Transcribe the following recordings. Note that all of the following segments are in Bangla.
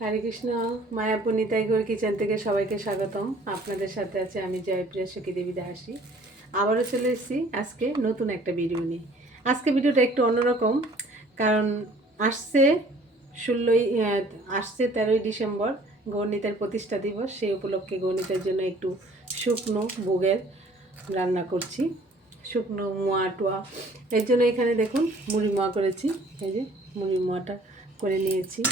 হরে কৃষ্ণ। মায়াপুর নিতাই গৌর কিচেন থেকে সবাইকে স্বাগতম। আপনাদের সাথে আছে আমি জয়প্রিয়া সখী দেবী দাসী। আবারও চলে এসেছি আজকে নতুন একটা ভিডিও নিয়ে। আজকে ভিডিওটা একটু অন্যরকম, কারণ আসছে 13ই ডিসেম্বর গৌরনীতার প্রতিষ্ঠা দিবস। সেই উপলক্ষে গৌরনীতার জন্য একটু শুকনো ভোগের রান্না করছি, শুকনো মোয়া টোয়া। এর জন্য এখানে দেখুন মুড়ি মোয়া করেছি। এই যে মুড়ি মোয়াটা করে নিয়েছি,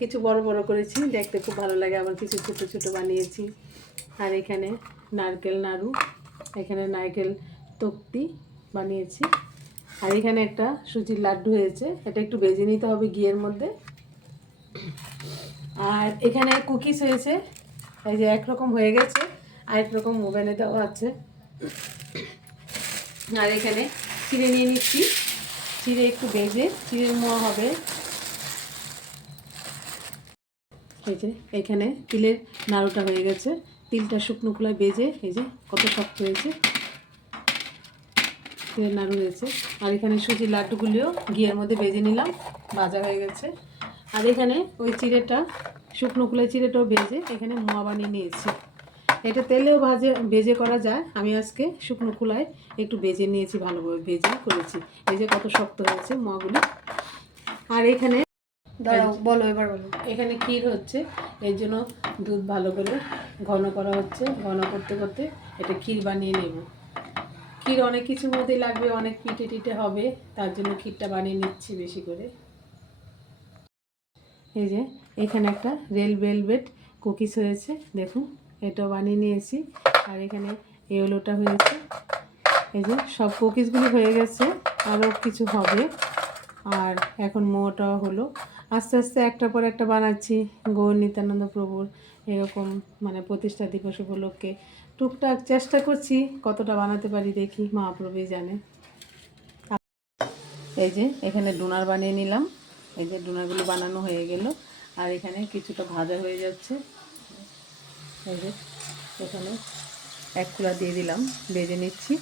কিছু বড় বড় করেছি, দেখতে খুব ভালো লাগে, আবার কিছু ছোট ছোট বানিয়েছি। আর এখানে নারকেল নাড়ু, এখানে নারকেল তক্তি বানিয়েছি। আর এখানে একটা সুজির লাড্ডু হয়েছে, এটা একটু ভেজে নিতে হবে ঘিয়ের মধ্যে। আর এখানে কুকিজ হয়েছে, এই যে একরকম হয়ে গেছে, আরেক রকম ওভেনে দেওয়া আছে। আর এখানে চিড়ে নিয়ে নিচ্ছি, চিড়ে একটু ভেজে চিড়ের মোয়া হবে। এই যে এখানে তিলের নাড়ুটা হয়ে গেছে, তিলটা শুকনো খোলায় ভেজে এই যে কত শক্ত হয়েছে, তিলের নাড়ু হয়েছে। আর এখানে সুজির লাড্ডুগুলিও ঘিয়ের মধ্যে ভেজে নিলাম, ভাজা হয়ে গেছে। আর এখানে ওই চিড়েটা, শুকনো খোলায় চিড়েটাও ভেজে এখানে মোয়া বানিয়ে নিয়েছি। এটা তেলেও ভেজে করা যায়, আমি আজকে শুকনো খোলায় একটু ভেজে নিয়েছি, ভালোভাবে ভেজে করেছি। এই যে কত শক্ত হয়েছে মোয়াগুলি। আর এখানে বলো, এবার বলো। এখানে ক্ষীর হচ্ছে, এর জন্য দুধ ভালো করে ঘন করা হচ্ছে। ঘন করতে করতে এটা ক্ষীর বানিয়ে নেব। ক্ষীর অনেক কিছুর মধ্যে লাগবে, অনেক পিঠে টিঠে হবে, তার জন্য ক্ষীরটা বানিয়ে নিচ্ছি বেশি করে। এই যে এখানে একটা রেড ভেলভেট কুকিজ হয়েছে, দেখুন এটাও বানিয়ে নিয়েছি। আর এখানে ইয়েলোটা হয়েছে। এই যে সব কুকিজগুলি হয়ে গেছে, আরও কিছু হবে। আর এখন মোটাও হলো, আস্তে আস্তে একটার পর একটা বানাচ্ছি। গৌর নিত্যানন্দ প্রভুর এরকম মানে প্রতিষ্ঠা দিবস উপলক্ষে টুকটাক চেষ্টা করছি, কতটা বানাতে পারি দেখি, মহাপ্রভুই জানে। এই যে এখানে ডোনার বানিয়ে নিলাম, এই যে ডোনারগুলো বানানো হয়ে গেল। আর এখানে কিছুটা ভাজা হয়ে যাচ্ছে। এই যে এখানে এক কুলা দিয়ে দিলাম, ভেজে নিচ্ছি।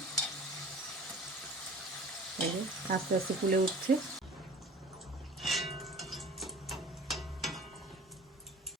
এই যে আস্তে আস্তে ফুলে উঠছে।